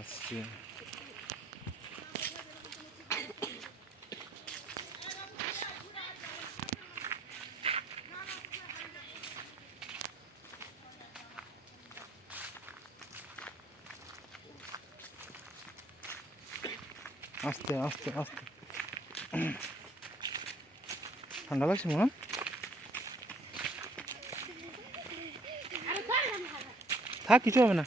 আসছে। আস্তে আস্তে আস্তে, ঠান্ডা লাগছে মনে হয়। থাক, কিছু হবে না।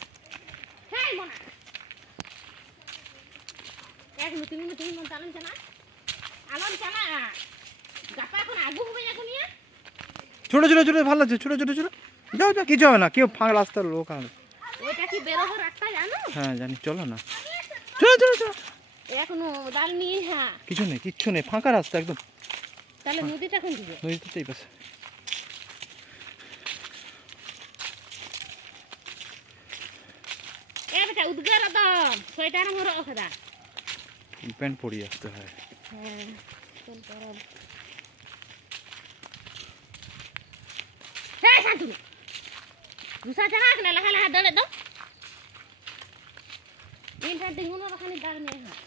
ছোট ছোট ছোট ভালো লাগছে, ছোট ছোট ছোট। যাও যাও, কিছু হবে না, কেউ ফাঁকা রাস্তার লোক আর। হ্যাঁ জানি, চলো না, চলো চলো চলো। কিছু নেই, কিচ্ছু নেই, ফাঁকা রাস্তা একদম। তাহলে নদীটা কোন দিকে? নদীতে এই পাশে। বেটা উদ্গার দাম সোয়েটার হরো ওখাদা। প্যান্ট পরিয়ে আসতে হয়। হ্যাঁ কোন করব। হ্যাঁ শান্তু দুসা জানা না লাগা লাগা দলে দাও। ইন ফাতে হুনো রাখানি দাগ নেই হ্যাঁ।